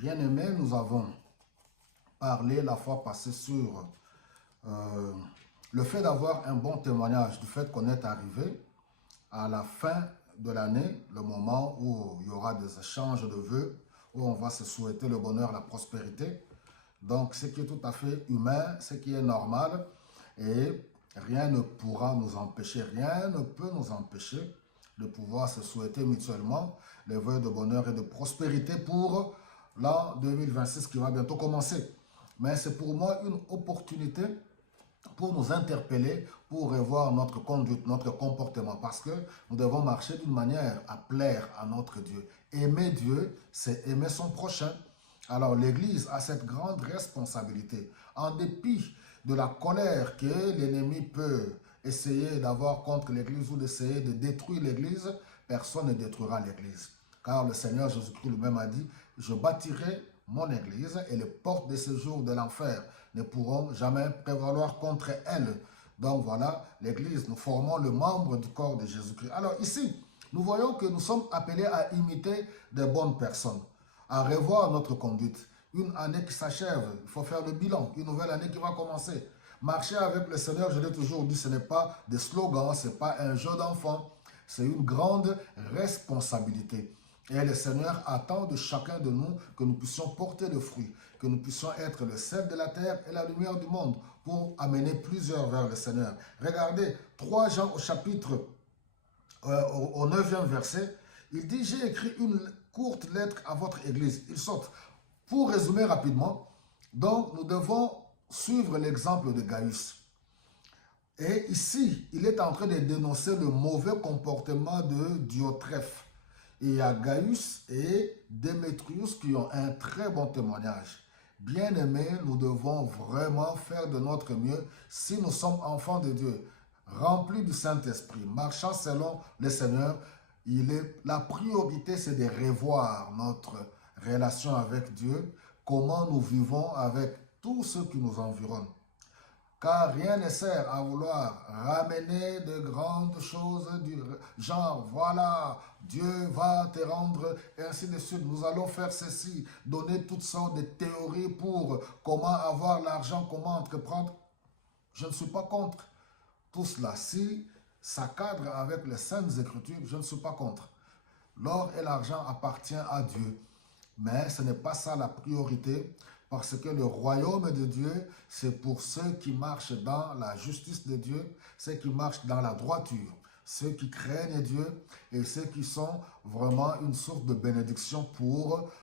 Bien-aimés, nous avons parlé la fois passée sur le fait d'avoir un bon témoignage, du fait qu'on est arrivé à la fin de l'année, le moment où il y aura des échanges de vœux, où on va se souhaiter le bonheur, la prospérité. Donc, ce qui est tout à fait humain, ce qui est normal, et rien ne pourra nous empêcher, rien ne peut nous empêcher de pouvoir se souhaiter mutuellement les vœux de bonheur et de prospérité pour l'an 2026 qui va bientôt commencer. Mais c'est pour moi une opportunité pour nous interpeller, pour revoir notre conduite, notre comportement, parce que nous devons marcher d'une manière à plaire à notre Dieu. Aimer Dieu, c'est aimer son prochain. Alors l'Église a cette grande responsabilité, en dépit de la colère que l'ennemi peut essayer d'avoir contre l'Église ou d'essayer de détruire l'Église, personne ne détruira l'Église. Car le Seigneur Jésus-Christ lui-même a dit, je bâtirai mon Église et les portes de séjour de l'enfer ne pourront jamais prévaloir contre elle. Donc voilà, l'Église, nous formons le membre du corps de Jésus-Christ. Alors ici, nous voyons que nous sommes appelés à imiter des bonnes personnes, à revoir notre conduite. Une année qui s'achève, il faut faire le bilan, une nouvelle année qui va commencer. Marcher avec le Seigneur, je l'ai toujours dit, ce n'est pas des slogans, ce n'est pas un jeu d'enfant, c'est une grande responsabilité. Et le Seigneur attend de chacun de nous que nous puissions porter le fruit, que nous puissions être le sel de la terre et la lumière du monde pour amener plusieurs vers le Seigneur. Regardez, 3 Jean au chapitre, au 9e verset, il dit, j'ai écrit une courte lettre à votre église. Il saute. Pour résumer rapidement, donc nous devons suivre l'exemple de Gaius. Et ici, il est en train de dénoncer le mauvais comportement de Diotrephe. Il y a Gaius et Démétrius qui ont un très bon témoignage. Bien-aimés, nous devons vraiment faire de notre mieux si nous sommes enfants de Dieu, remplis du Saint-Esprit, marchant selon le Seigneur. La priorité, c'est de revoir notre relation avec Dieu, comment nous vivons avec tous ceux qui nous environnent. Car rien ne sert à vouloir ramener de grandes choses du genre, voilà, Dieu va te rendre, et ainsi de suite. Nous allons faire ceci, donner toutes sortes de théories pour comment avoir l'argent, comment entreprendre. Je ne suis pas contre tout cela. Si ça cadre avec les Saintes Écritures, je ne suis pas contre. L'or et l'argent appartiennent à Dieu. Mais ce n'est pas ça la priorité, parce que le royaume de Dieu, c'est pour ceux qui marchent dans la justice de Dieu, ceux qui marchent dans la droiture, ceux qui craignent Dieu et ceux qui sont vraiment une source de bénédiction pour